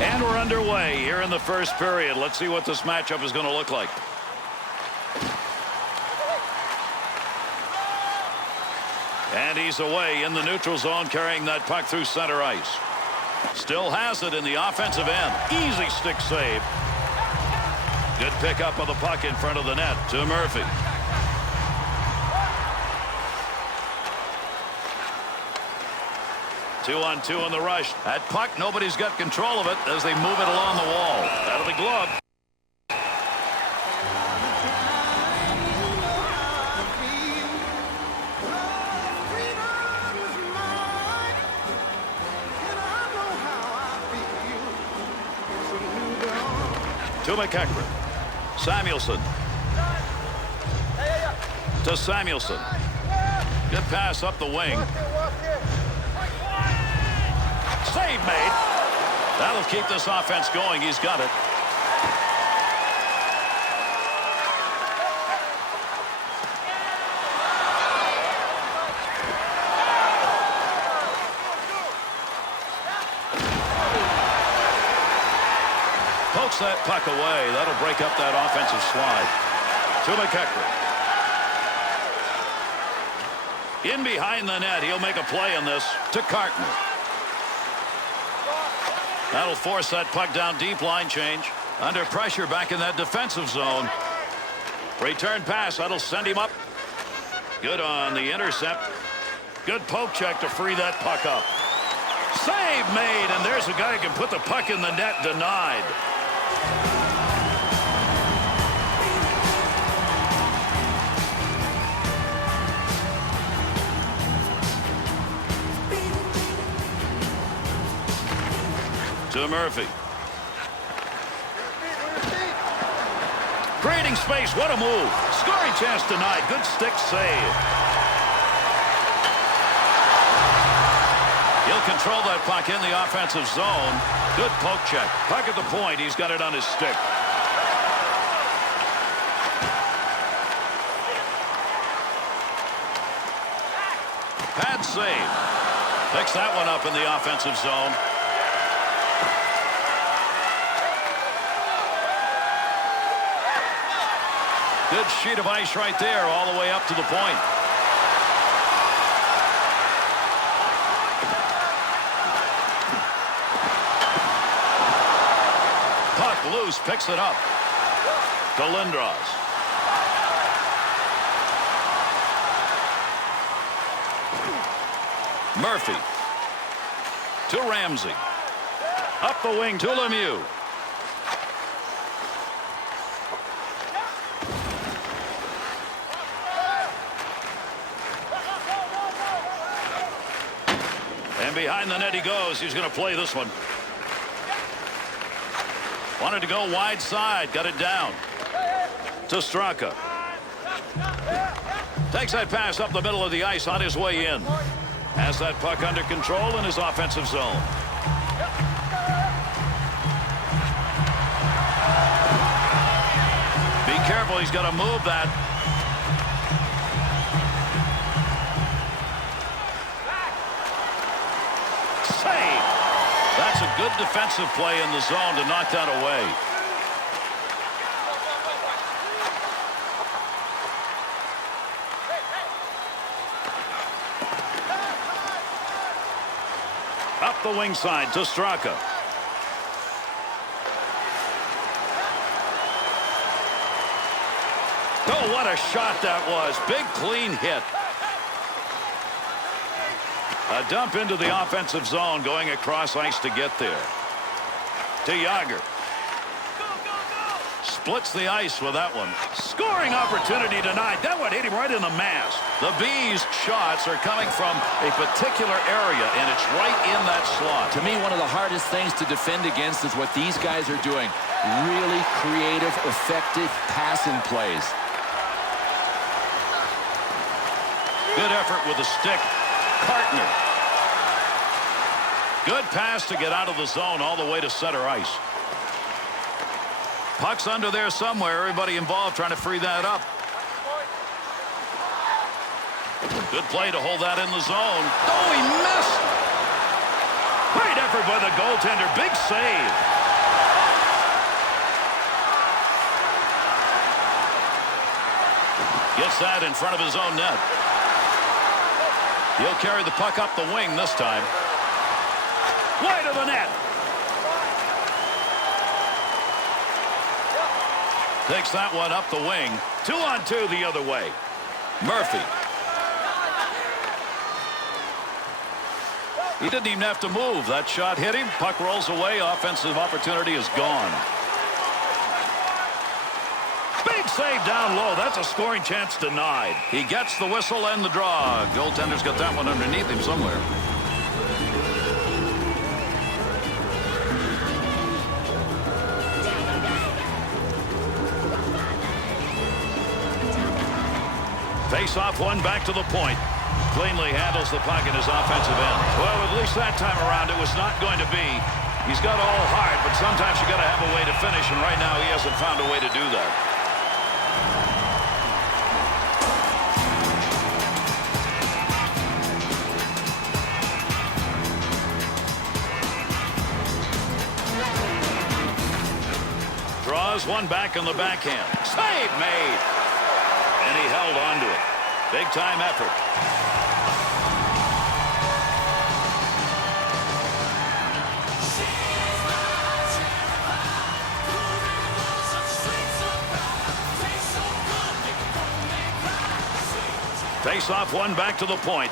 And we're underway here in the first period. Let's see what this matchup is going to look like. And he's away in the neutral zone, carrying that puck through center ice. Still has it in the offensive end. Easy stick save. Good pickup of the puck in front of the net to Murphy. Two-on-two in the rush. That puck, nobody's got control of it as they move it along the wall. Out of the glove. To McEachran. Samuelsson. To Samuelsson. Good pass up the wing. Save made. That'll keep this offense going. He's got it. Pokes that puck away. That'll break up that offensive slide. To McEachran. In behind the net. He'll make a play on this. To Cartner. That'll force that puck down deep. Line change. Under pressure back in that defensive zone. Return pass. That'll send him up. Good on the intercept. Good poke check to free that puck up. Save made, and there's a guy who can put the puck in the net. Denied. To Murphy. Creating space. What a move. Scoring chance denied. Good stick save. He'll control that puck in the offensive zone. Good poke check. Puck at the point. He's got it on his stick. Pad save. Picks that one up in the offensive zone. Good sheet of ice right there all the way up to the point. Puck loose, picks it up. To Lindros. Murphy. To Ramsey. Up the wing to Lemieux. And behind the net he goes. He's going to play this one. Wanted to go wide side. Got it down. To Straka. Takes that pass up the middle of the ice on his way in. Has that puck under control in his offensive zone. Be careful. He's got to move that. Save. That's a good defensive play in the zone to knock that away. Up the wing side to Straka. Oh, what a shot that was. Big clean hit. A dump into the offensive zone, going across ice to get there. To Yager. Splits the ice with that one. Scoring opportunity denied. That one hit him right in the mask. The Bees' shots are coming from a particular area, and it's right in that slot. To me, one of the hardest things to defend against is what these guys are doing. Really creative, effective passing plays. Good effort with the stick. Cartner. Good pass to get out of the zone all the way to center ice. Puck's under there somewhere. Everybody involved trying to free that up. Good play to hold that in the zone. Oh, he missed. Great effort by the goaltender. Big save. Gets that in front of his own net. He'll carry the puck up the wing this time. Wide of the net. Takes that one up the wing. 2-on-2 the other way. Murphy. He didn't even have to move. That shot hit him. Puck rolls away. Offensive opportunity is gone. Big save down low. That's a scoring chance denied. He gets the whistle and the draw. Goaltender's got that one underneath him somewhere. Face-off one back to the point. Cleanly handles the puck in his offensive end. Well, at least that time around it was not going to be. He's got all heart, but sometimes you got to have a way to finish, and right now he hasn't found a way to do that. Draws one back on the backhand. Save made. And he held on to it. Big time effort. Face off one back to the point.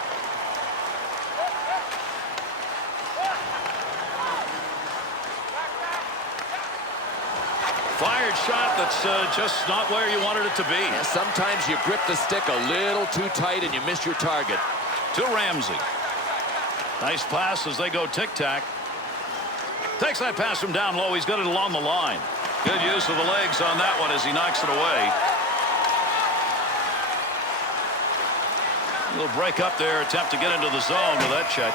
Fired shot that's just not where you wanted it to be. Yeah, sometimes you grip the stick a little too tight and you miss your target. To Ramsey. Nice pass as they go tic-tac. Takes that pass from down low. He's got it along the line. Good use of the legs on that one as he knocks it away. A little break up there. Attempt to get into the zone with that check.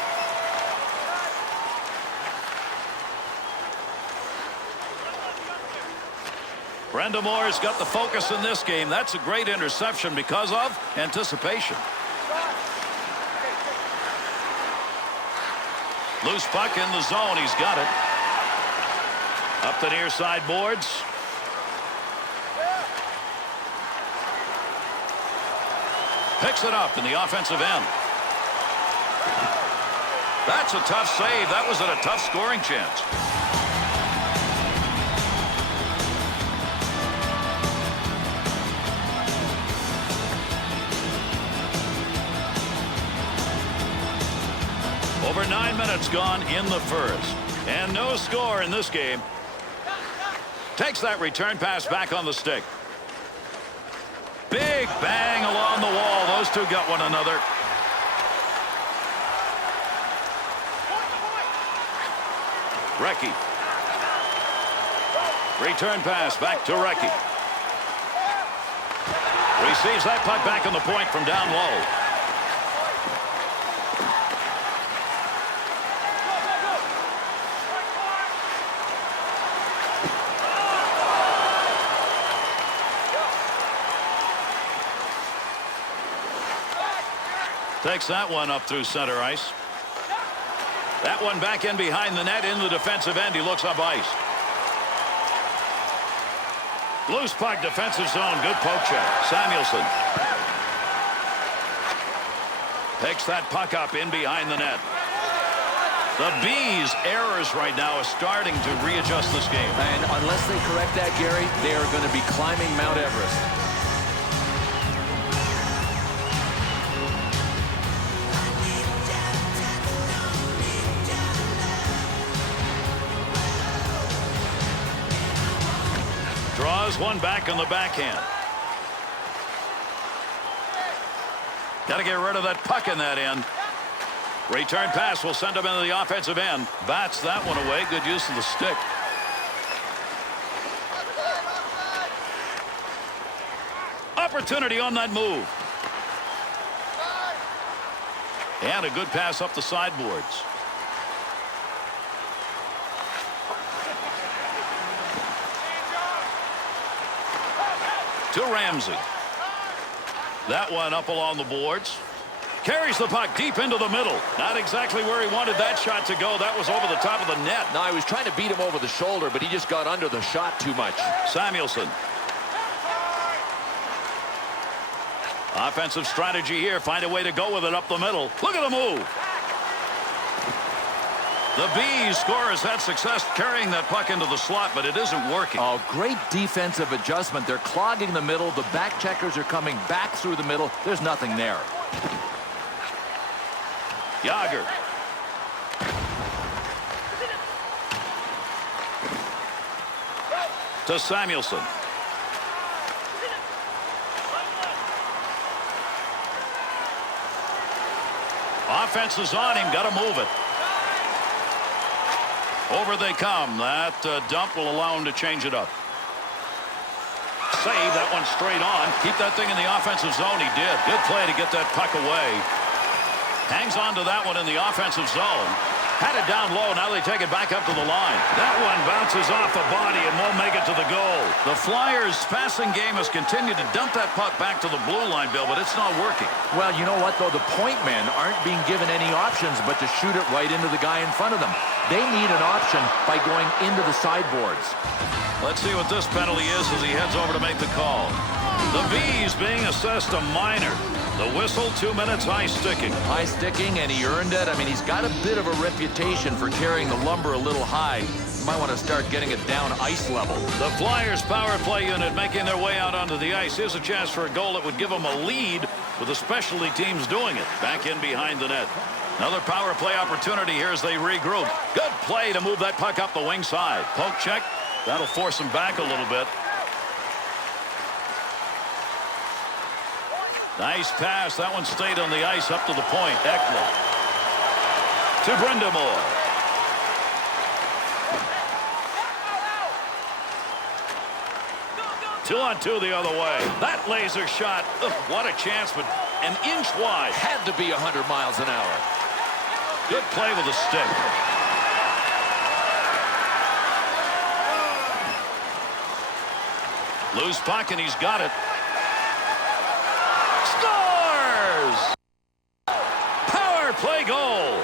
Brenda Moore's got the focus in this game. That's a great interception because of anticipation. Loose puck in the zone. He's got it. Up the near side boards. Picks it up in the offensive end. That's a tough save. That was at a tough scoring chance. Over 9 minutes gone in the first. And no score in this game. Takes that return pass back on the stick. Big bang along the wall. Those two got one another. Recchi. Return pass back to Recchi. Receives that puck back on the point from down low. Takes that one up through center ice. That one back in behind the net in the defensive end. He looks up ice. Loose puck, defensive zone. Good poke check. Samuelsson. Picks that puck up in behind the net. The Bees' errors right now are starting to readjust this game. And unless they correct that, Gary, they are going to be climbing Mount Everest. Draws one back on the backhand. Got to get rid of that puck in that end. Return pass will send him into the offensive end. Bats that one away. Good use of the stick. Opportunity on that move. And a good pass up the sideboards. to Ramsey. That one up along the boards. Carries the puck deep into the middle. Not exactly where he wanted that shot to go. That was over the top of the net. No, he was trying to beat him over the shoulder, but he just got under the shot too much. Samuelsson. Offensive strategy here. Find a way to go with it up the middle. Look at the move. The Bees scorers had success carrying that puck into the slot, but it isn't working. Oh, great defensive adjustment. They're clogging the middle. The back checkers are coming back through the middle. There's nothing there. Yager. To Samuelsson. Offense is on him. Got to move it. Over they come. That dump will allow him to change it up. Save that one straight on. Keep that thing in the offensive zone. He did. Good play to get that puck away. Hangs on to that one in the offensive zone. Had it down low. Now they take it back up to the line. That one bounces off the body and won't make it to the goal. The Flyers' passing game has continued to dump that puck back to the blue line, Bill, but it's not working. Well, you know what, though? The point men aren't being given any options but to shoot it right into the guy in front of them. They need an option by going into the sideboards. Let's see what this penalty is as he heads over to make the call. The Bees being assessed a minor. The whistle, 2 minutes, high sticking. High sticking, and he earned it. I mean, he's got a bit of a reputation for carrying the lumber a little high. You might want to start getting it down ice level. The Flyers power play unit making their way out onto the ice. Here's a chance for a goal that would give them a lead with the specialty teams doing it. Back in behind the net. Another power play opportunity here as they regroup. Good play to move that puck up the wing side. Poke check. That'll force him back a little bit. Nice pass. That one stayed on the ice up to the point. Ekman to Brindamore. 2-on-2 the other way. That laser shot. Ugh, what a chance, but an inch wide. Had to be 100 miles an hour. Good play with the stick. Loose puck, and he's got it. Scores! Power play goal.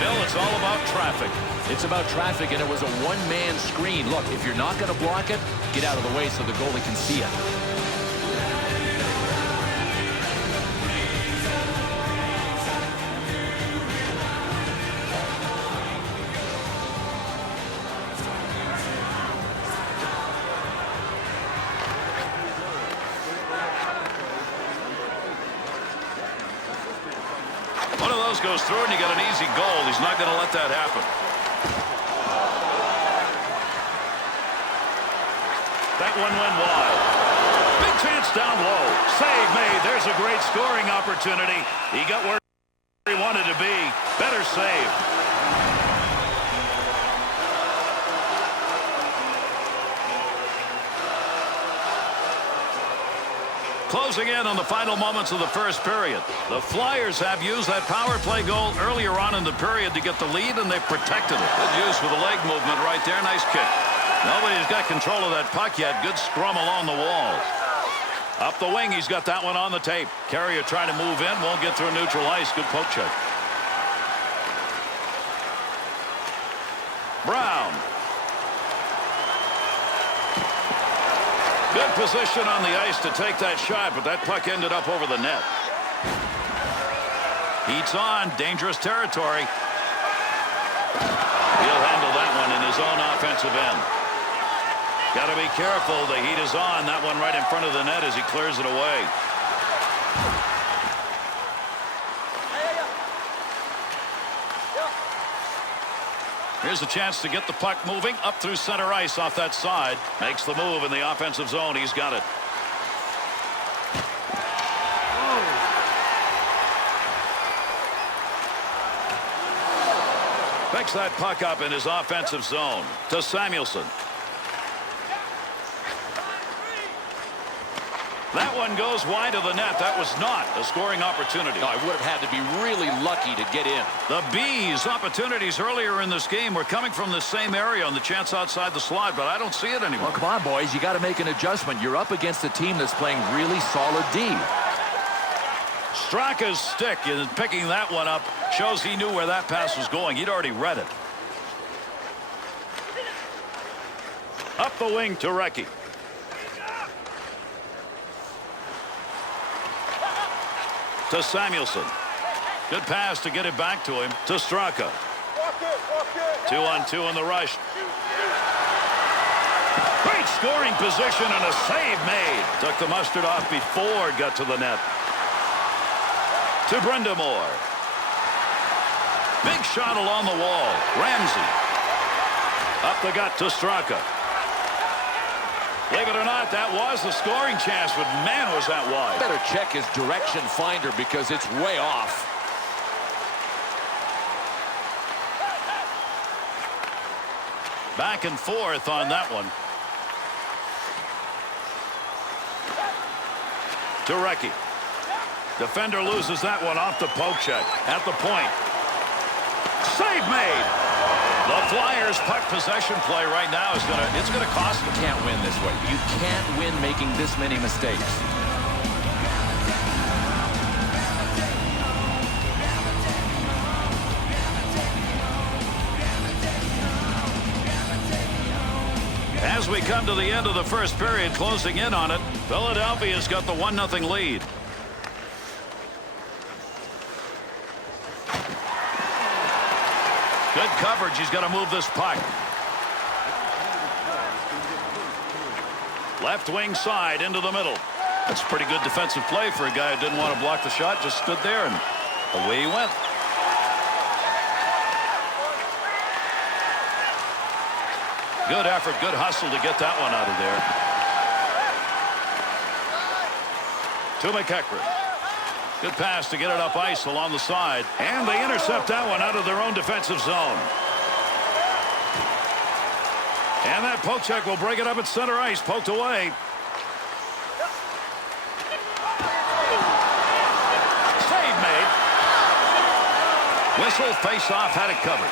Bill, it's all about traffic. It's about traffic, and it was a one-man screen. Look, if you're not going to block it, get out of the way so the goalie can see it. One of those goes through and you got an easy goal. He's not going to let that happen. That one went wide. Big chance down low. Save made. There's a great scoring opportunity. He got where he wanted to be. Better save. Closing in on the final moments of the first period. The Flyers have used that power play goal earlier on in the period to get the lead, and they've protected it. Good use with the leg movement right there. Nice kick. Nobody's got control of that puck yet. Good scrum along the wall. Up the wing, he's got that one on the tape. Carrier trying to move in, won't get through neutral ice. Good poke check. Brown. Good position on the ice to take that shot, but that puck ended up over the net. Heat's on. Dangerous territory. He'll handle that one in his own offensive end. Got to be careful. The heat is on. That one right in front of the net as he clears it away. Here's a chance to get the puck moving up through center ice off that side. Makes the move in the offensive zone. He's got it. Picks that puck up in his offensive zone to Samuelsson. That one goes wide of the net. That was not a scoring opportunity. No, I would have had to be really lucky to get in. The Bees' opportunities earlier in this game were coming from the same area on the chance outside the slot, but I don't see it anymore. Well, come on, boys. You got to make an adjustment. You're up against a team that's playing really solid D. Straka's stick in picking that one up shows he knew where that pass was going. He'd already read it. Up the wing to Recchi. To Samuelsson. Good pass to get it back to him. To Straka. 2-on-2 in the rush. Great scoring position and a save made. Took the mustard off before it got to the net. To Brindamore. Big shot along the wall. Ramsey. Up the gut to Straka. Believe it or not, that was the scoring chance, but man, was that wide. Better check his direction finder because it's way off. Back and forth on that one. To Recchi. Defender loses that one off the poke check. At the point. Save made. The Flyers' puck possession play right now is gonna cost them. You can't win this way. You can't win making this many mistakes. As we come to the end of the first period, closing in on it, Philadelphia's got the 1-0 lead. Good coverage. He's got to move this puck. Left wing side into the middle. That's pretty good defensive play for a guy who didn't want to block the shot. Just stood there and away he went. Good effort, good hustle to get that one out of there. To McEachran. Good pass to get it up ice along the side. And they intercept that one out of their own defensive zone. And that poke check will break it up at center ice. Poked away. Save made. Whistle, face off, had it covered.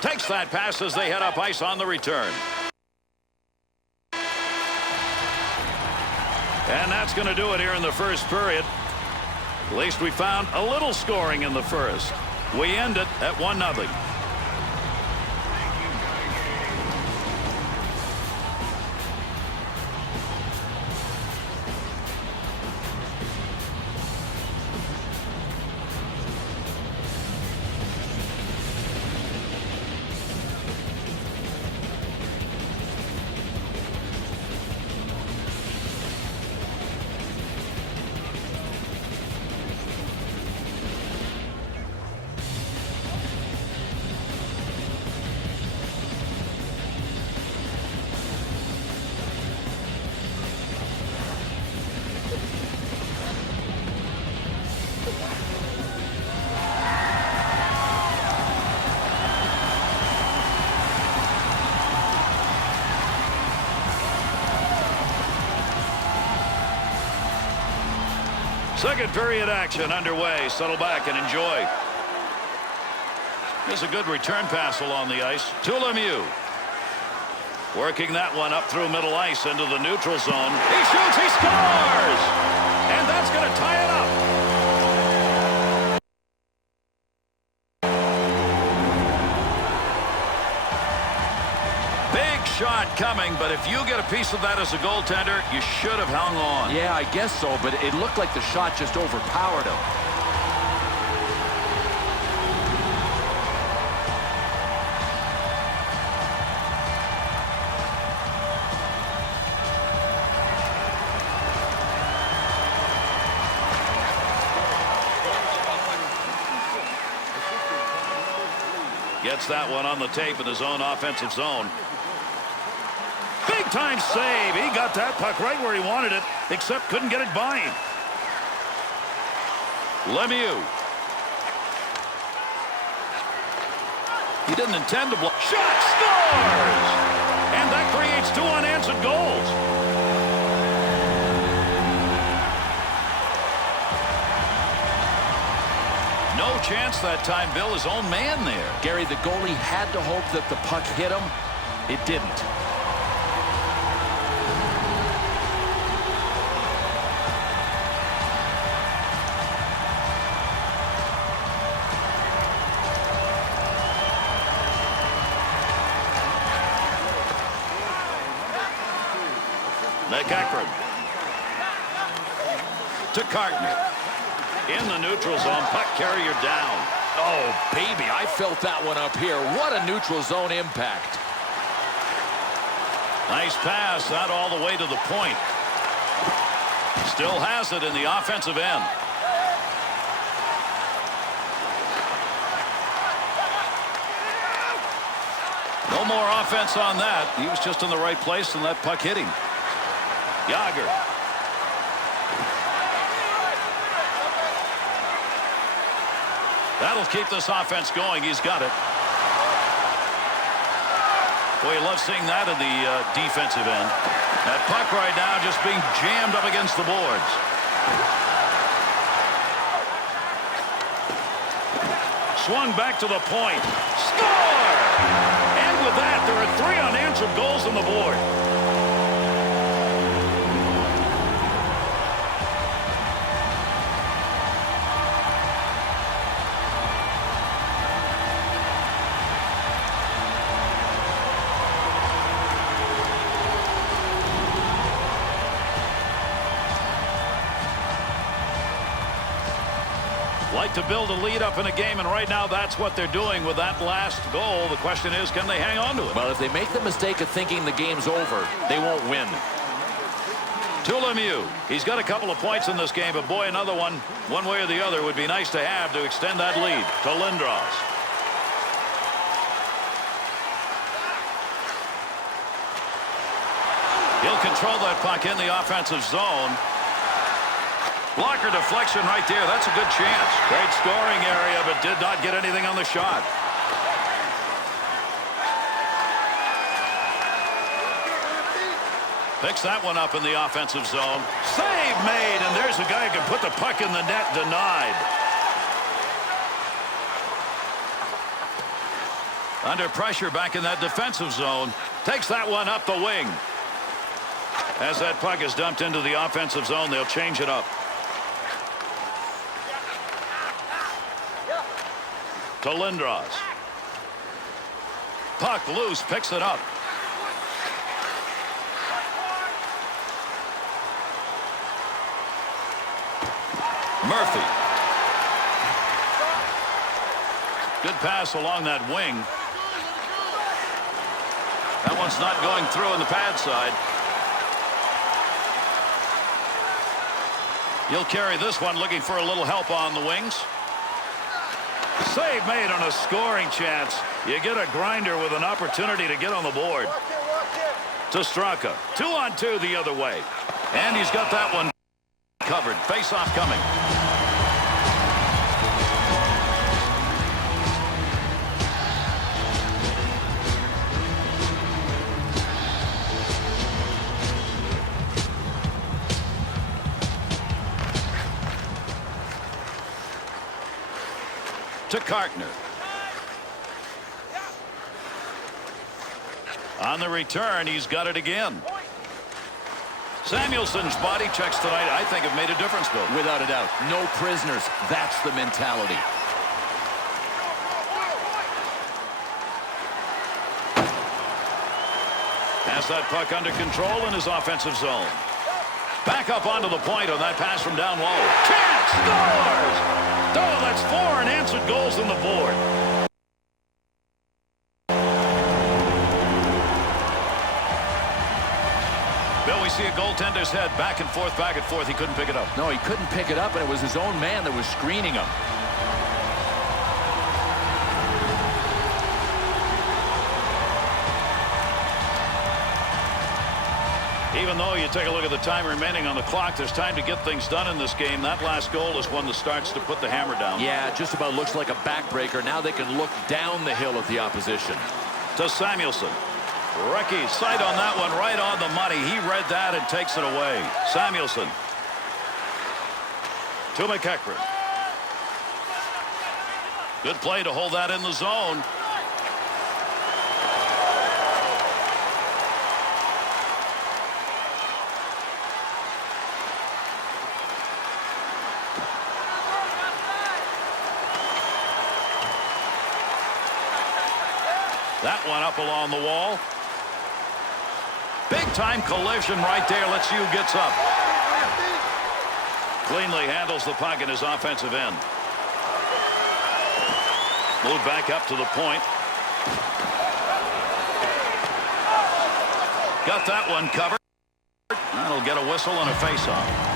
Takes that pass as they head up ice on the return. And that's going to do it here in the first period. At least we found a little scoring in the first. We end it at 1-0. Second period action underway. Settle back and enjoy. There's a good return pass along the ice to Lemieux. Working that one up through middle ice into the neutral zone. He shoots, he scores! And that's going to tie it up. Big shot coming, but if you get a piece of that as a goaltender, you should have hung on. Yeah, I guess so, but it looked like the shot just overpowered him. Gets that one on the tape in his own offensive zone. Big Big-time save. He got that puck right where he wanted it, except couldn't get it by him. Lemieux. He didn't intend to block. Shot scores! And that creates 2 unanswered goals. No chance that time. Bill, his own man there. Gary, the goalie had to hope that the puck hit him. It didn't. McEachran to Cartner. In the neutral zone, puck carrier down. Oh, baby, I felt that one up here. What a neutral zone impact. Nice pass, not all the way to the point. Still has it in the offensive end. No more offense on that. He was just in the right place and that puck hit him. Yager. That'll keep this offense going. He's got it. Boy, you love seeing that in the defensive end. That puck right now just being jammed up against the boards. Swung back to the point. Score! And with that, there are 3 unanswered goals on the board. Like to build a lead up in a game, and right now that's what they're doing with that last goal. The question is, can they hang on to it? Well, if they make the mistake of thinking the game's over, they won't win. To Lemieux. He's got a couple of points in this game, but boy, another one way or the other, would be nice to have to extend that lead. To Lindros. He'll control that puck in the offensive zone. Blocker deflection right there. That's a good chance. Great scoring area, but did not get anything on the shot. Picks that one up in the offensive zone. Save made, and there's a guy who can put the puck in the net. Denied. Under pressure back in that defensive zone. Takes that one up the wing. As that puck is dumped into the offensive zone, they'll change it up. To Lindros. Puck loose, picks it up. Murphy. Good pass along that wing. That one's not going through on the pad side. He'll carry this one, looking for a little help on the wings. Save made on a scoring chance. You get a grinder with an opportunity to get on the board. To Straka. 2-on-2 the other way. And he's got that one covered. Face-off coming. To Cartner. On the return, he's got it again. Samuelsson's body checks tonight, I think, have made a difference, Bill. Without a doubt. No prisoners. That's the mentality. Has that puck under control in his offensive zone. Back up onto the point on that pass from down low. Chance scores! Oh, that's 4 unanswered goals on the board. Bill, we see a goaltender's head back and forth, back and forth. He couldn't pick it up. No, he couldn't pick it up, and it was his own man that was screening him. Even though you take a look at the time remaining on the clock, there's time to get things done in this game. That last goal is one that starts to put the hammer down. Yeah, just about looks like a backbreaker. Now they can look down the hill at the opposition. To Samuelsson. Recchi, sight on that one, right on the money. He read that and takes it away. Samuelsson. To McEachran. Good play to hold that in the zone. That one up along the wall. Big time collision right there. Let's see who gets up. Cleanly handles the puck in his offensive end. Move back up to the point. Got that one covered. That'll get a whistle and a face-off.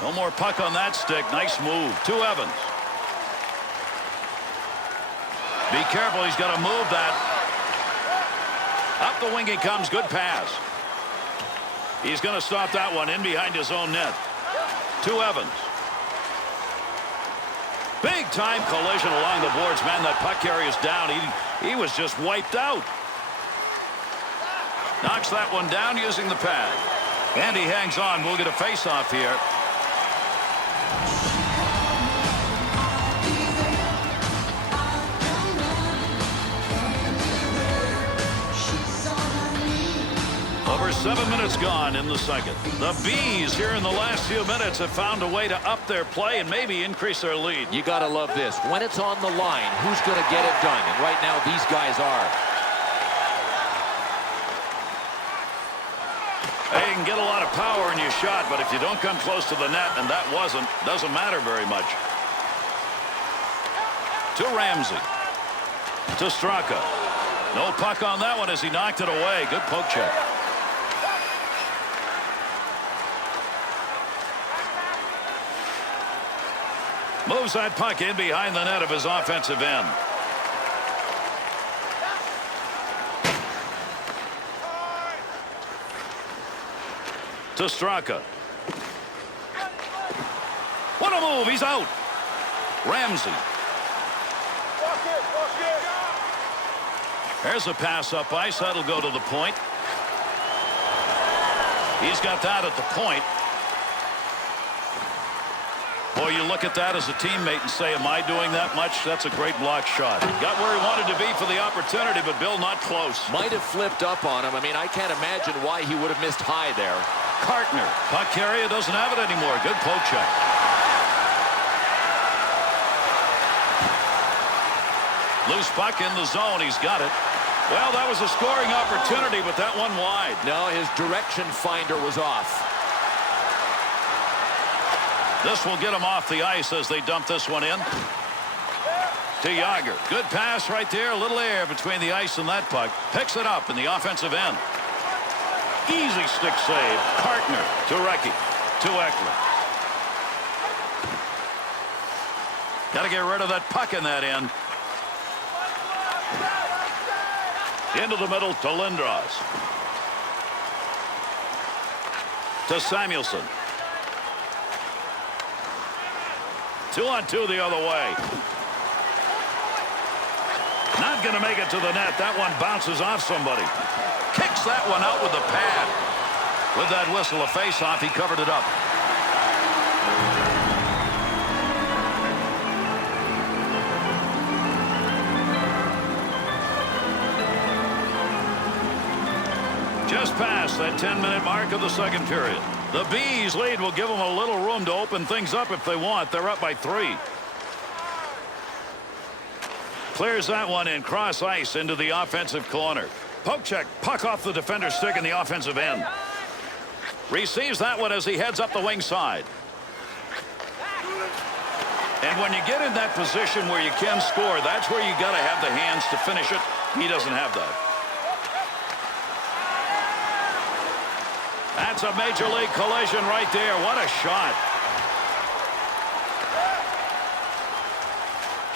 No more puck on that stick. Nice move. To Evans. Be careful. He's got to move that. Up the wing he comes. Good pass. He's going to stop that one in behind his own net. To Evans. Big time collision along the boards. Man, that puck carrier's down. He was just wiped out. Knocks that one down using the pad. And he hangs on. We'll get a face-off here. Over 7 minutes gone in the second. The Bees here in the last few minutes have found a way to up their play and maybe increase their lead. You got to love this. When it's on the line, who's going to get it done? And right now, these guys are. Hey, you can get a lot of power in your shot, but if you don't come close to the net, and that doesn't matter very much. To Ramsey. To Straka. No puck on that one as he knocked it away. Good poke check. Moves that puck in behind the net of his offensive end. To Straka. What a move. He's out. Ramsey. There's a pass up ice. That'll go to the point. He's got that at the point. Boy, you look at that as a teammate and say, am I doing that much? That's a great block shot. Got where he wanted to be for the opportunity, but Bill not close. Might have flipped up on him. I mean, I can't imagine why he would have missed high there. Cartner. Puck carrier doesn't have it anymore. Good poke check. Loose puck in the zone. He's got it. Well, that was a scoring opportunity, but that one wide. No, his direction finder was off. This will get him off the ice as they dump this one in. To Yager. Good pass right there. A little air between the ice and that puck. Picks it up in the offensive end. Easy stick save. Cartner to Recchi. To Eckler. Got to get rid of that puck in that end. Into the middle to Lindros. To Samuelsson. 2-on-2 the other way. Not going to make it to the net. That one bounces off somebody. Kicks that one out with the pad. With that whistle, a face-off, he covered it up. Just past that 10-minute mark of the second period. The Bees lead will give them a little room to open things up if they want. They're up by 3. Clears that one in cross ice into the offensive corner. Poke check. Puck off the defender's stick in the offensive end. Receives that one as he heads up the wing side. And when you get in that position where you can score, that's where you got to have the hands to finish it. He doesn't have that. That That's a major league collision right there. What a shot.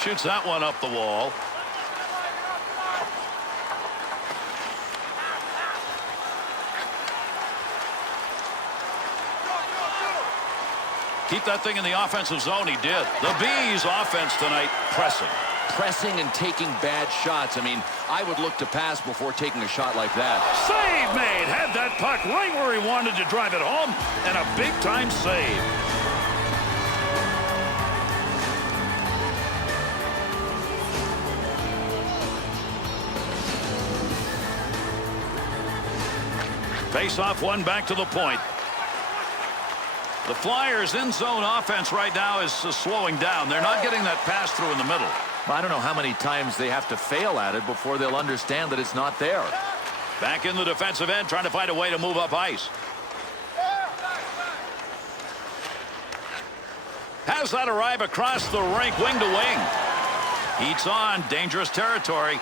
Shoots that one up the wall. Keep that thing in the offensive zone. He did. The Bees offense tonight, pressing and taking bad shots. I mean, I would look to pass before taking a shot like that. Save made. Had that puck right where he wanted to drive it home, and a big-time save. Face-off one back to the point. The Flyers' in-zone offense right now is slowing down. They're not getting that pass through in the middle. I don't know how many times they have to fail at it before they'll understand that it's not there. Back in the defensive end, trying to find a way to move up ice. Has that arrive across the rink, wing to wing. Heats on, dangerous territory.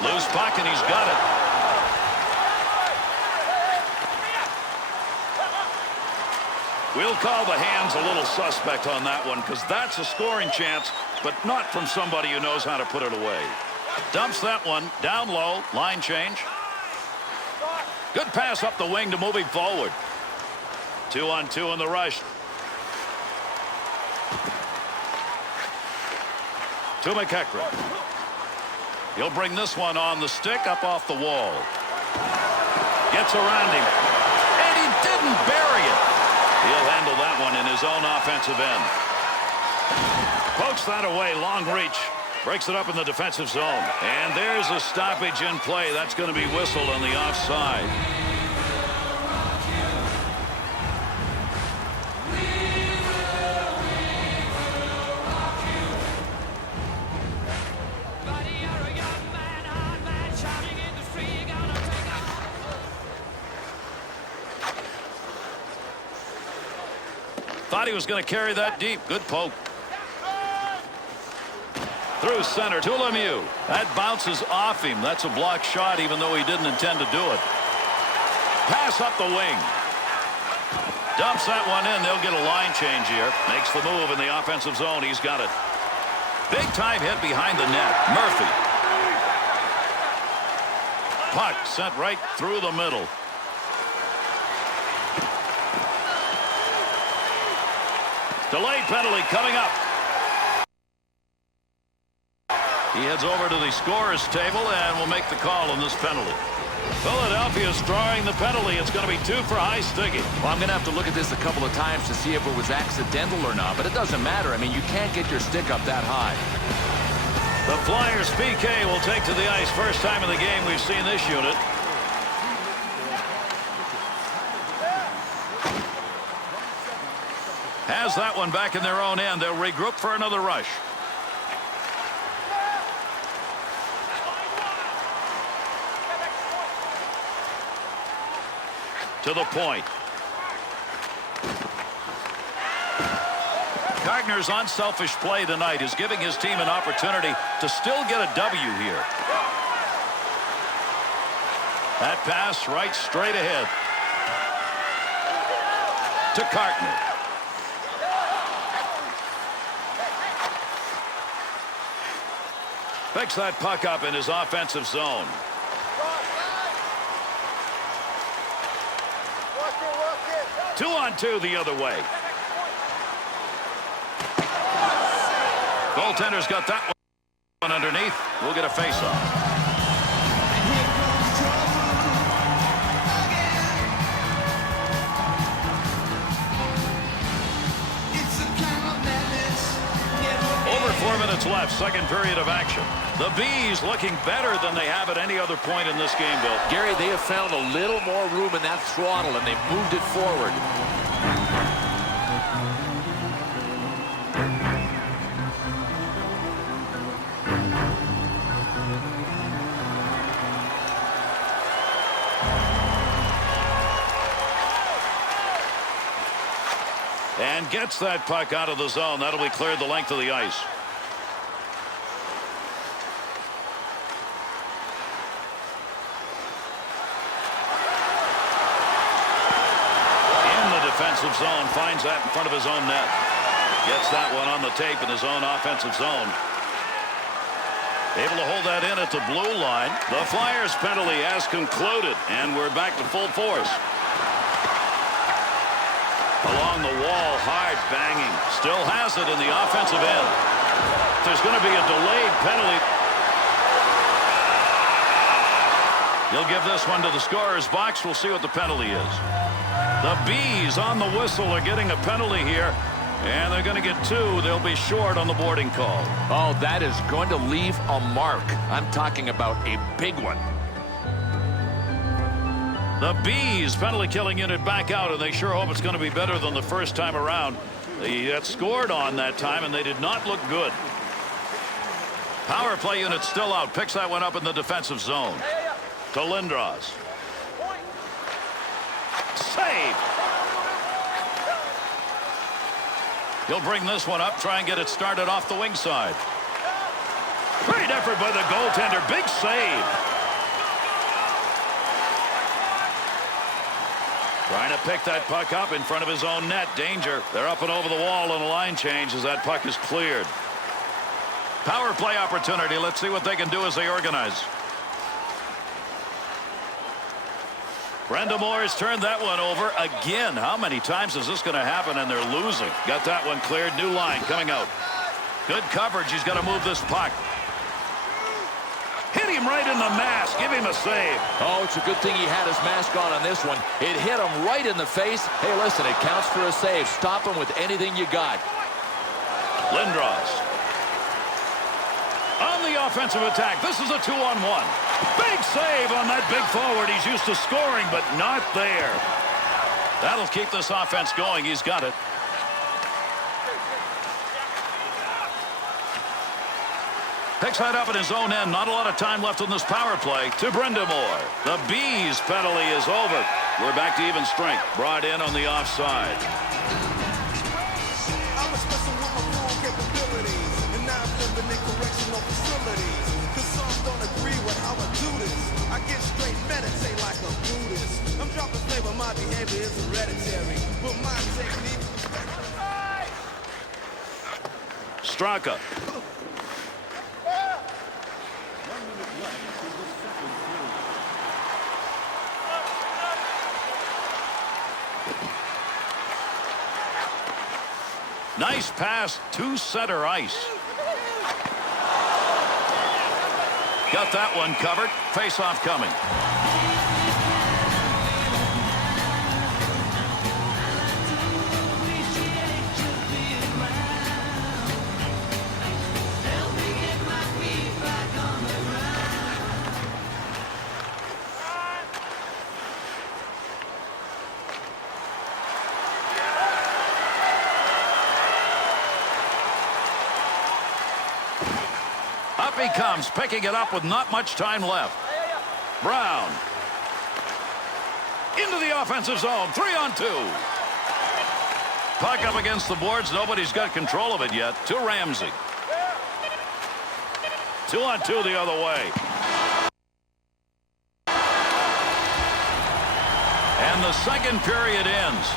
Loose puck, and he's got it. We'll call the hands a little suspect on that one because that's a scoring chance, but not from somebody who knows how to put it away. Dumps that one down low, line change. Good pass up the wing to move him forward. 2-on-2 in the rush. To McEachran. He'll bring this one on the stick up off the wall. Gets around him. And he didn't bury it. He'll handle that one in his own offensive end. Pokes that away, long reach. Breaks it up in the defensive zone. And there's a stoppage in play. That's going to be whistled on the offside. Thought he was going to carry that deep. Good poke. Through center to Lemieux. That bounces off him. That's a blocked shot even though he didn't intend to do it. Pass up the wing. Dumps that one in. They'll get a line change here. Makes the move in the offensive zone. He's got it. Big time hit behind the net. Murphy. Puck sent right through the middle. Delayed penalty coming up. He heads over to the scorer's table and will make the call on this penalty. Philadelphia's drawing the penalty. It's going to be 2 for high sticking. Well, I'm going to have to look at this a couple of times to see if it was accidental or not, but it doesn't matter. I mean, you can't get your stick up that high. The Flyers PK will take to the ice. First time in the game we've seen this unit. Has that one back in their own end. They'll regroup for another rush. To the point. Gardner's unselfish play tonight is giving his team an opportunity to still get a W here. That pass right straight ahead. To Gardner. Picks that puck up in his offensive zone. Two on two the other way. Goaltender's got that one underneath. We'll get a face-off. Over 4 minutes left, second period of action. The Bees looking better than they have at any other point in this game, Bill. Gary, they have found a little more room in that throttle, and they've moved it forward. And gets that puck out of the zone. That'll be cleared the length of the ice. offensive zone. Finds that in front of his own net. Gets that one on the tape in his own offensive zone. Able to hold that in at the blue line. The Flyers penalty has concluded, and we're back to full force. Along the wall, hard banging. Still has it in the offensive end. There's going to be a delayed penalty. He'll give this one to the scorer's box. We'll see what the penalty is. The Bees on the whistle are getting a penalty here. And they're going to get two. They'll be short on the boarding call. Oh, that is going to leave a mark. I'm talking about a big one. The Bees penalty killing unit back out, and they sure hope it's going to be better than the first time around. They got scored on that time, and they did not look good. Power play unit still out. Picks that one up in the defensive zone. To Lindros. Save. He'll bring this one up, try and get it started off the wing side. Great effort by the goaltender. Big save. Trying to pick that puck up in front of his own net. Danger. They're up and over the wall on a line change as that puck is cleared. Power play opportunity. Let's see what they can do as they organize. Brenda Moore's turned that one over again. How many times is this going to happen and they're losing? Got that one cleared. New line coming out. Good coverage. He's got to move this puck. Hit him right in the mask. Give him a save. Oh, it's a good thing he had his mask on this one. It hit him right in the face. Hey, listen, it counts for a save. Stop him with anything you got. Lindros. On the offensive attack. This is a 2-on-1. Big save on that big forward. He's used to scoring, but not there. That'll keep this offense going. He's got it. Picks that up in his own end. Not a lot of time left on this power play. To Brenda Moore. The Bees penalty is over. We're back to even strength. Brought in on the offside. I get straight meditate like a Buddhist. I'm dropping flavor, my behavior is hereditary. But my technique. Straka. Nice pass to center ice. Got that one covered. Face-off coming. Up he comes, picking it up with not much time left. Brown. Into the offensive zone. 3-on-2. Puck up against the boards. Nobody's got control of it yet. To Ramsey. 2-on-2 the other way. And the second period ends.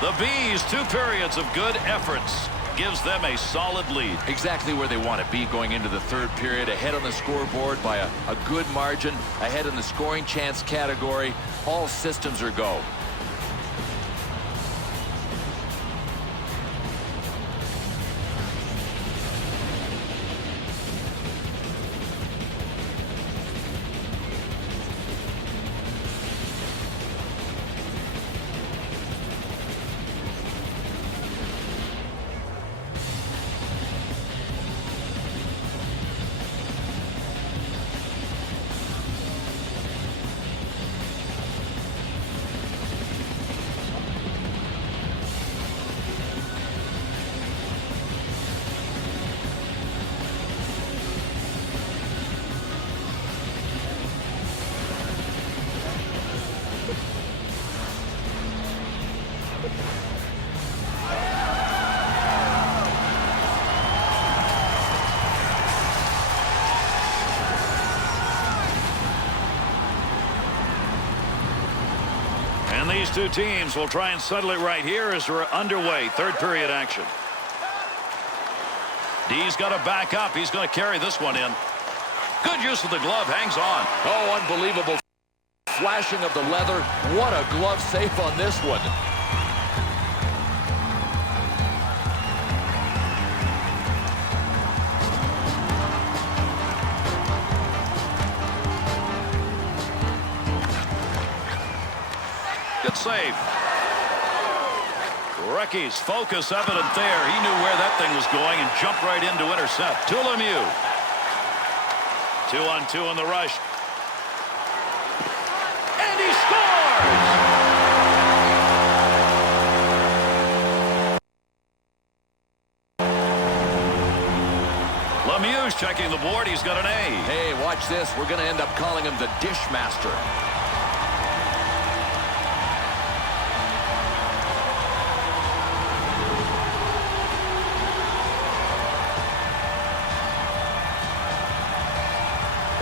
The Bees, 2 periods of good efforts. Gives them a solid lead. Exactly where they want to be going into the third period. Ahead on the scoreboard by a good margin. Ahead in the scoring chance category. All systems are go. And these two teams will try and settle it right here as we're underway. Third period action. D's got to back up. He's going to carry this one in. Good use of the glove. Hangs on. Oh, unbelievable flashing of the leather. What a glove save on this one. Good save. Recchi's focus evident there. He knew where that thing was going and jumped right in to intercept. To Lemieux. 2-on-2 in the rush. And he scores! Lemieux's checking the board. He's got an A. Hey, watch this. We're going to end up calling him the dish master.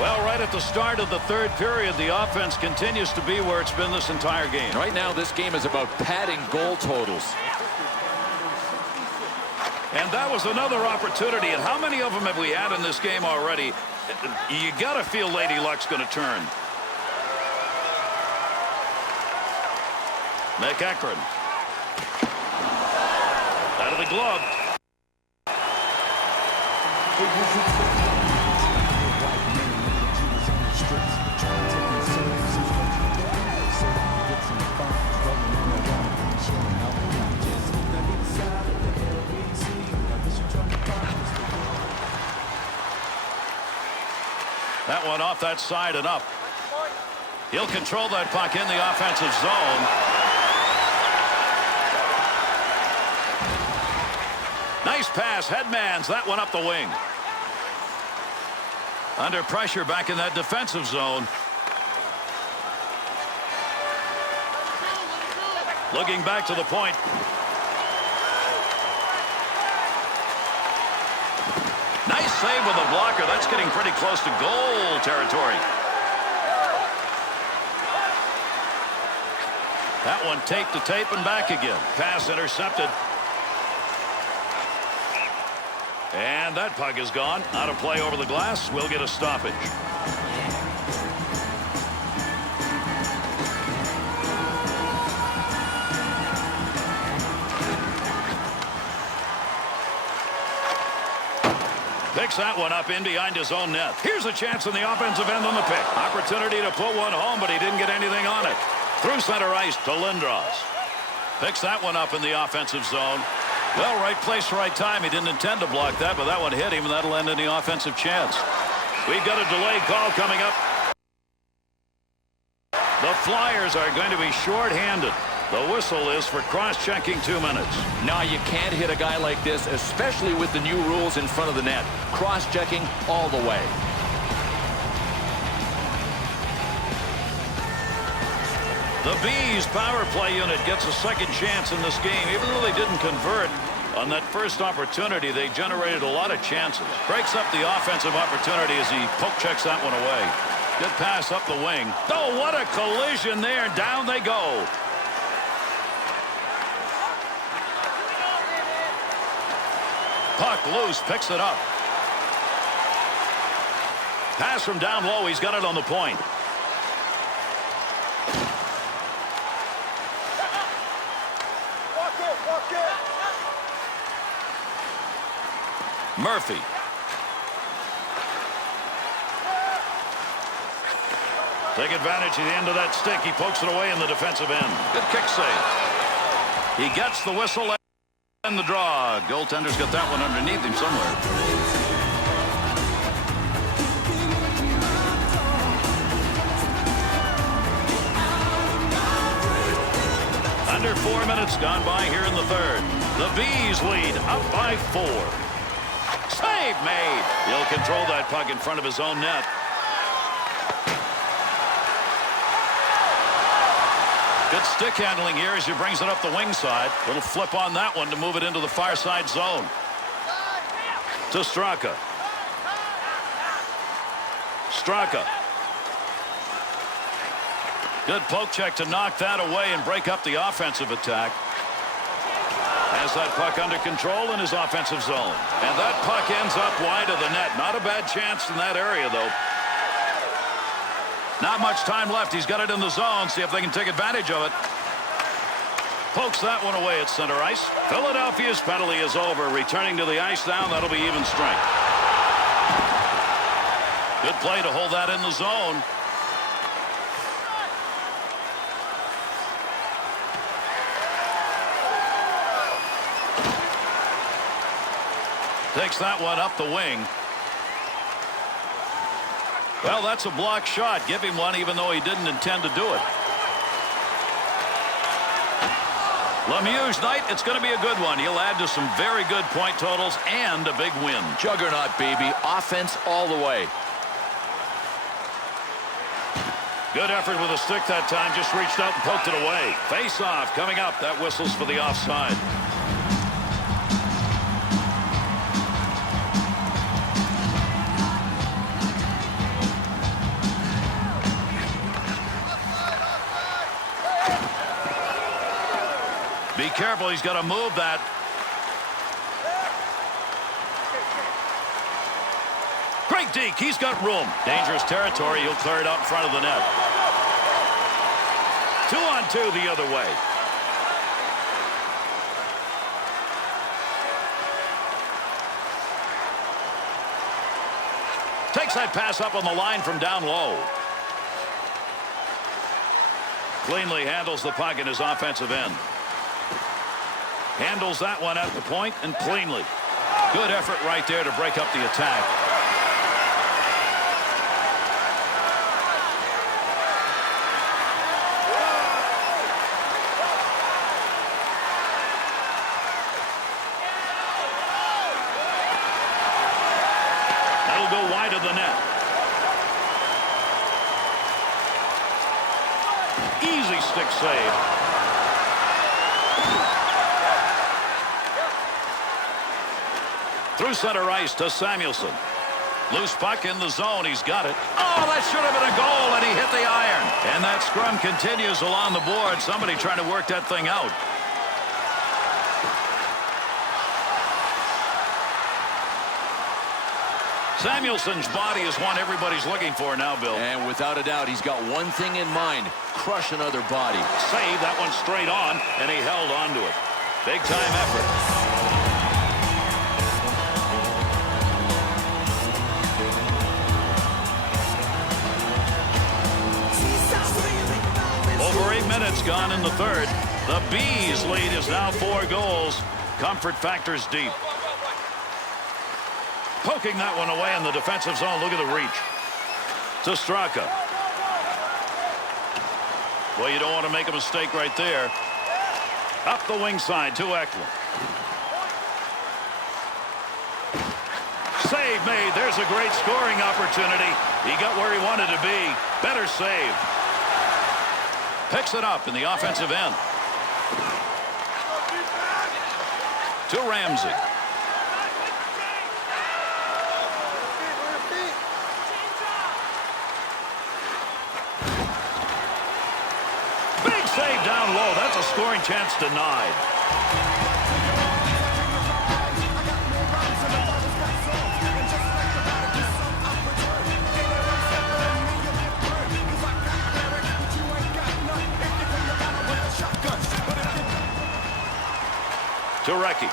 Well, right at the start of the third period, the offense continues to be where it's been this entire game. Right now, this game is about padding goal totals. And that was another opportunity. And how many of them have we had in this game already? You got to feel Lady Luck's going to turn. McEachran. Out of the glove. That one off that side and up. He'll control that puck in the offensive zone. Nice pass. Headmans that one up the wing. Under pressure back in that defensive zone. Looking back to the point. Nice save with a blocker. That's getting pretty close to goal territory. That one tape to tape and back again. Pass intercepted. And that puck is gone. Out of play over the glass. We'll get a stoppage. Picks that one up in behind his own net. Here's a chance in the offensive end on the pick. Opportunity to put one home, but he didn't get anything on it. Through center ice to Lindros. Picks that one up in the offensive zone. Well, right place, right time. He didn't intend to block that, but that one hit him, and that'll end any offensive chance. We've got a delayed call coming up. The Flyers are going to be short-handed. The whistle is for cross-checking 2 minutes. Now, you can't hit a guy like this, especially with the new rules in front of the net. Cross-checking all the way. The Bees power play unit gets a second chance in this game. Even though they didn't convert on that first opportunity, they generated a lot of chances. Breaks up the offensive opportunity as he poke checks that one away. Good pass up the wing. Oh, what a collision there. Down they go. Puck loose, picks it up. Pass from down low. He's got it on the point. Murphy. Take advantage of the end of that stick. He pokes it away in the defensive end. Good kick save. He gets the whistle and the draw. Goaltender's got that one underneath him somewhere. Under 4 minutes gone by here in the third. The Bees lead up by 4. Save made. He'll control that puck in front of his own net. Good stick handling here as he brings it up the wing side. Little flip on that one to move it into the far side zone. To Straka. Good poke check to knock that away and break up the offensive attack. Has that puck under control in his offensive zone. And that puck ends up wide of the net. Not a bad chance in that area, though. Not much time left. He's got it in the zone. See if they can take advantage of it. Pokes that one away at center ice. Philadelphia's penalty is over. Returning to the ice now. That'll be even strength. Good play to hold that in the zone. Takes that one up the wing. Well, that's a blocked shot. Give him one even though he didn't intend to do it. Lemieux's night, it's going to be a good one. He'll add to some very good point totals and a big win. Juggernaut, baby. Offense all the way. Good effort with a stick that time. Just reached out and poked it away. Face off coming up. That whistles for the offside. Be careful, he's got to move that. Great deke, he's got room. Dangerous territory, he'll clear it out in front of the net. 2-on-2 the other way. Takes that pass up on the line from down low. Cleanly handles the puck in his offensive end. Handles that one at the point and cleanly. Good effort right there to break up the attack. That'll go wide of the net. Easy stick save. Through center ice to Samuelsson. Loose puck in the zone. He's got it. Oh, that should have been a goal, and he hit the iron. And that scrum continues along the board. Somebody trying to work that thing out. Samuelson's body is one everybody's looking for now, Bill. And without a doubt, he's got one thing in mind. Crush another body. Save that one straight on, and he held on to it. Big time effort. Over 8 minutes gone in the third. The Bees lead is now 4 goals. Comfort factors deep. Poking that one away in the defensive zone. Look at the reach. To Straka. Well, you don't want to make a mistake right there. Up the wing side to Eklund. Save made. There's a great scoring opportunity. He got where he wanted to be. Better save. Picks it up in the offensive end. To Ramsey. Big save down low. That's a scoring chance denied. To Recchi.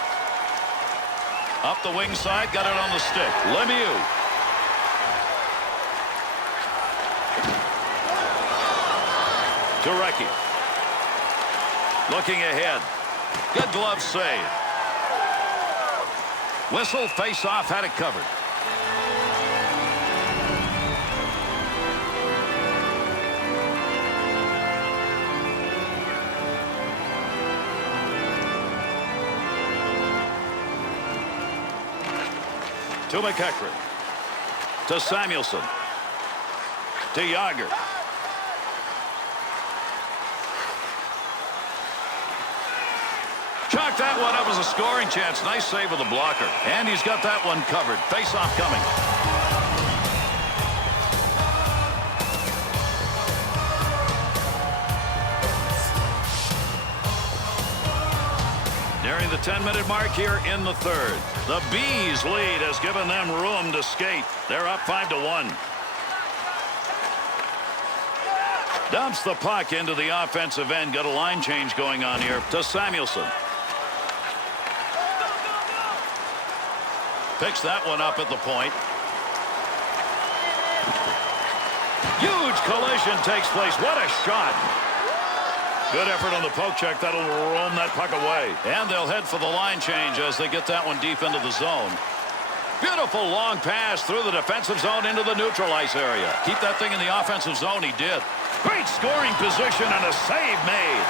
Up the wing side, got it on the stick. Lemieux. To Recchi. Looking ahead. Good glove save. Whistle, face off, had it covered. To McEachran. To Samuelsson. To Yager. Chalk that one up as a scoring chance. Nice save with the blocker. And he's got that one covered. Face-off coming. the 10-minute mark here in the third. The Bees lead has given them room to skate. They're up 5-1. Dumps the puck into the offensive end. Got a line change going on here to Samuelsson. Picks that one up at the point. Huge collision takes place. What a shot. Good effort on the poke check. That'll roam that puck away. And they'll head for the line change as they get that one deep into the zone. Beautiful long pass through the defensive zone into the neutral ice area. Keep that thing in the offensive zone. He did. Great scoring position and a save made.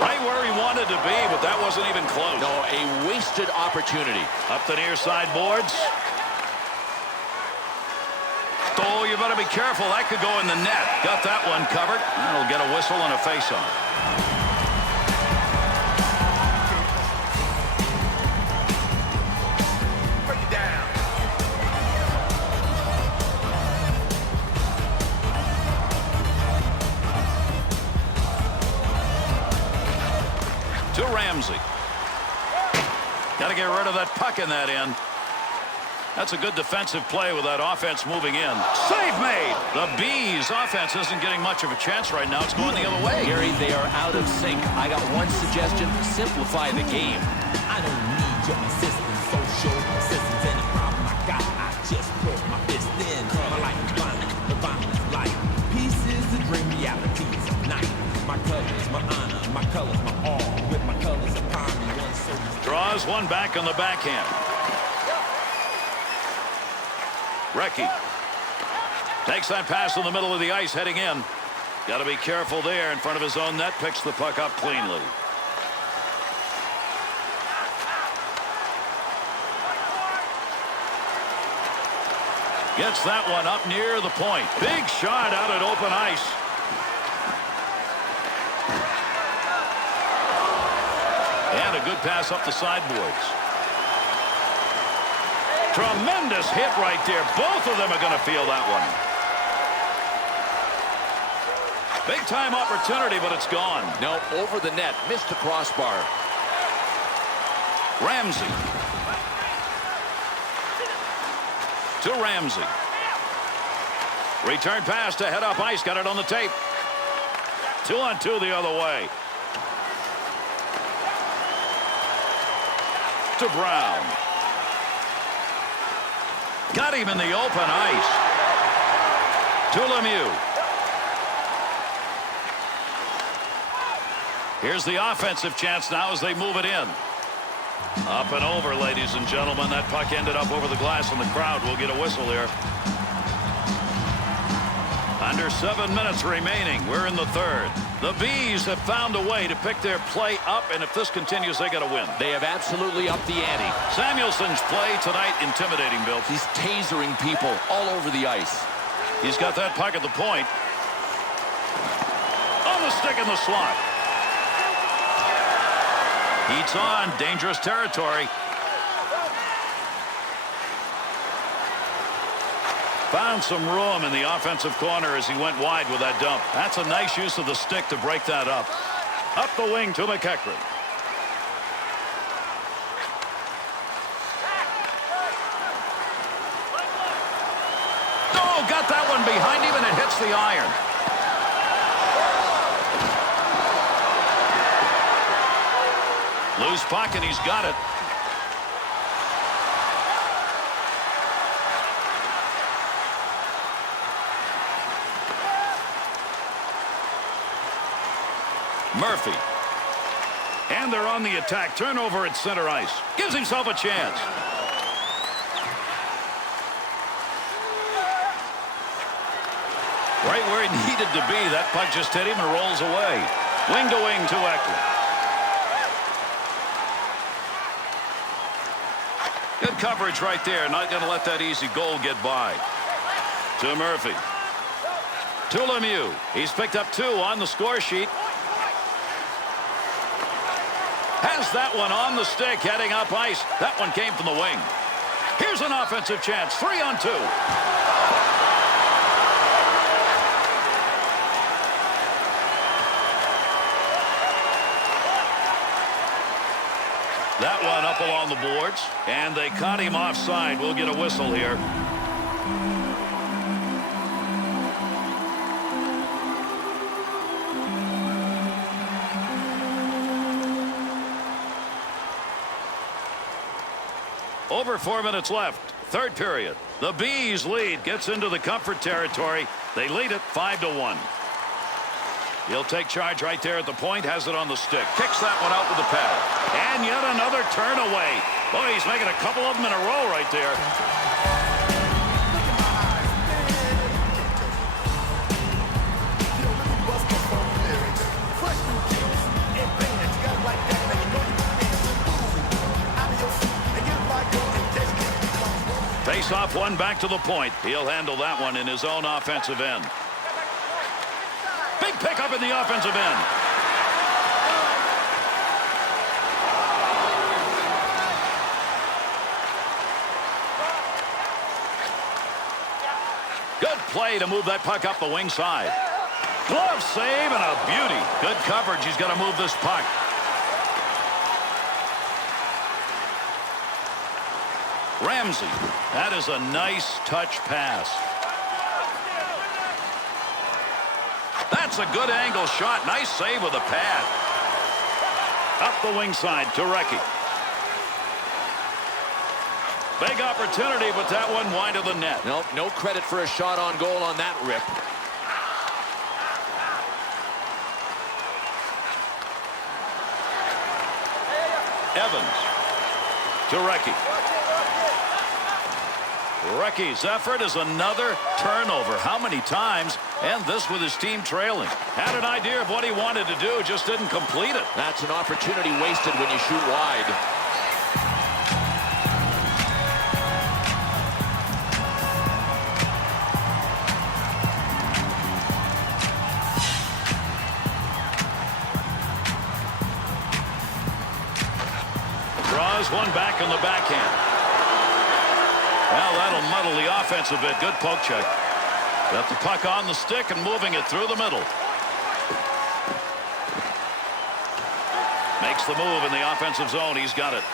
Right where he wanted to be, but that wasn't even close. No, a wasted opportunity. Up the near side boards. Oh, you better be careful. That could go in the net. Got that one covered. That'll get a whistle and a face-off. Break it down. To Ramsey. Got to get rid of that puck in that end. That's a good defensive play with that offense moving in. Save made. The Bees offense isn't getting much of a chance right now. It's going the other way. Gary, they are out of sync. I got one suggestion. Simplify the game. I don't need your assistance, social assistance. Any problem I got, I just put my fist in. My life is violent, the violence life. Peace is a dream, reality is a night. My colors, my honor, my colors, my all. With my colors upon me, one soul. Draws one back on the backhand. Recchi takes that pass in the middle of the ice heading in. Got to be careful there in front of his own net. Picks the puck up cleanly. Gets that one up near the point. Big shot out at open ice. And a good pass up the sideboards. Tremendous hit right there. Both of them are going to feel that one. Big time opportunity, but it's gone. No, over the net. Missed the crossbar. Ramsey. To Ramsey. Return pass to head up ice. Got it on the tape. 2-on-2 the other way. To Brown. Got him in the open ice. To Lemieux. Here's the offensive chance now as they move it in. Up and over, ladies and gentlemen. That puck ended up over the glass, and the crowd will get a whistle here. Under 7 minutes remaining. We're in the third. The Bees have found a way to pick their play up, and if this continues, they got to win. They have absolutely upped the ante. Samuelsson's play tonight intimidating, Bill. He's tasering people all over the ice. He's got that puck at the point. On the stick in the slot. Heats on. Dangerous territory. Found some room in the offensive corner as he went wide with that dump. That's a nice use of the stick to break that up. Up the wing to McEachran. Oh, got that one behind him, and it hits the iron. Loose puck, and he's got it. Murphy. And they're on the attack. Turnover at center ice. Gives himself a chance. Right where he needed to be. That puck just hit him and rolls away. Wing to wing to Eckler. Good coverage right there. Not going to let that easy goal get by. To Murphy. To Lemieux. He's picked up 2 on the score sheet. Has that one on the stick, heading up ice. That one came from the wing. Here's an offensive chance. 3-on-2. That one up along the boards, and they caught him offside. We'll get a whistle here. Over 4 minutes left. Third period. The Bees lead. Gets into the comfort territory. They lead it 5-1. He'll take charge right there at the point. Has it on the stick. Kicks that one out with the pad. And yet another turn away. Boy, he's making a couple of them in a row right there. Face off one back to the point. He'll handle that one in his own offensive end. Big pickup in the offensive end. Good play to move that puck up the wing side. Glove save and a beauty. Good coverage. He's got to move this puck. Ramsey. That is a nice touch pass. That's a good angle shot. Nice save with a pad. Up the wing side to Recchi. Big opportunity, but that one wide of the net. Nope, no credit for a shot on goal on that rip. Evans to Recchi. Recchi's effort is another turnover. How many times? And this with his team trailing. Had an idea of what he wanted to do, just didn't complete it. That's an opportunity wasted when you shoot wide. Draws one back in the backhand. Well, that'll muddle the offense a bit. Good poke check. Got the puck on the stick and moving it through the middle. Makes the move in the offensive zone. He's got it.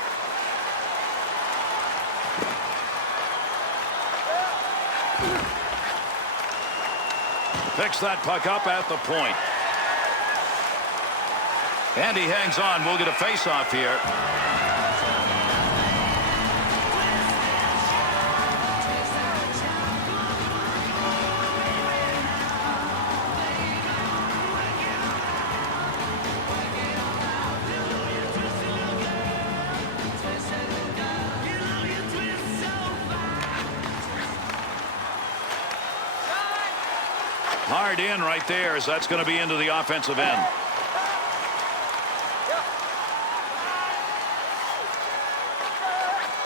Picks that puck up at the point. And he hangs on. We'll get a face-off here. Hard in right there, as that's going to be into the offensive end.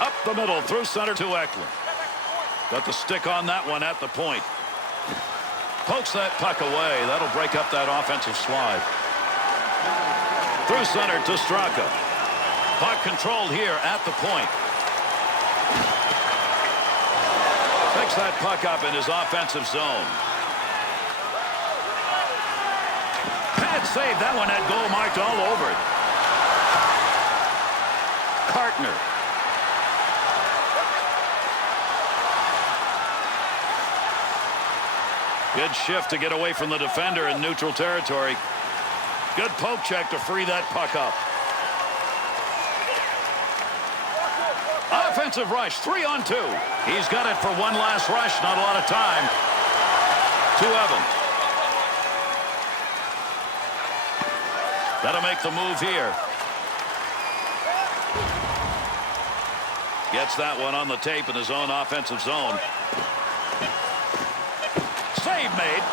Up the middle, through center to Eklund. Got the stick on that one at the point. Pokes that puck away. That'll break up that offensive slide. Through center to Straka. Puck controlled here at the point. Picks that puck up in his offensive zone. Save. That one had goal marked all over it. Cartner. Good shift to get away from the defender in neutral territory. Good poke check to free that puck up. Offensive rush, 3-on-2. He's got it for one last rush. Not a lot of time. To Evans. That'll make the move here. Gets that one on the tape in his own offensive zone. Save made.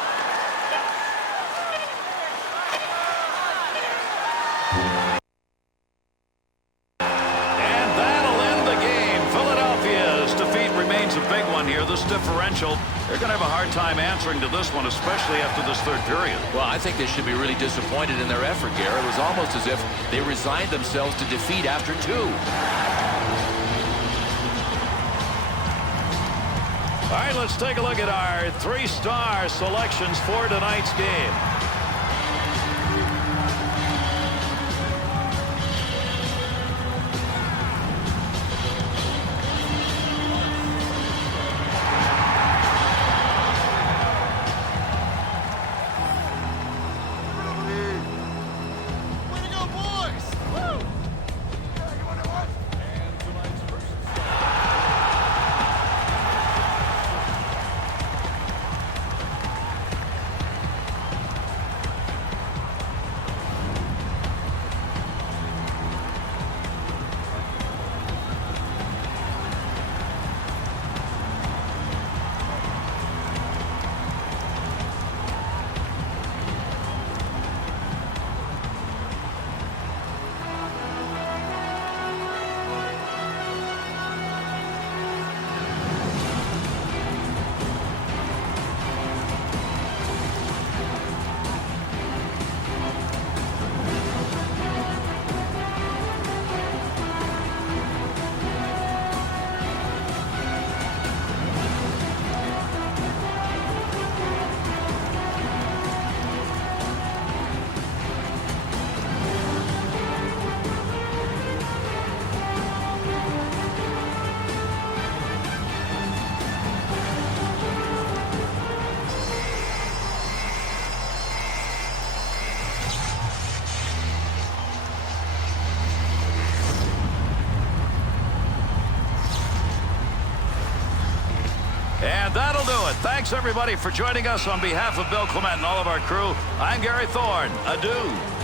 And that'll end the game. Philadelphia's defeat remains a big one here. This differential, they're going to have a hard time answering to this one, especially after this third period. Well, I think they should be really disappointed in their effort, Gary. It was almost as if they resigned themselves to defeat after two. All right, let's take a look at our three-star selections for tonight's game. And that'll do it. Thanks, everybody, for joining us. On behalf of Bill Clement and all of our crew, I'm Gary Thorne. Adieu.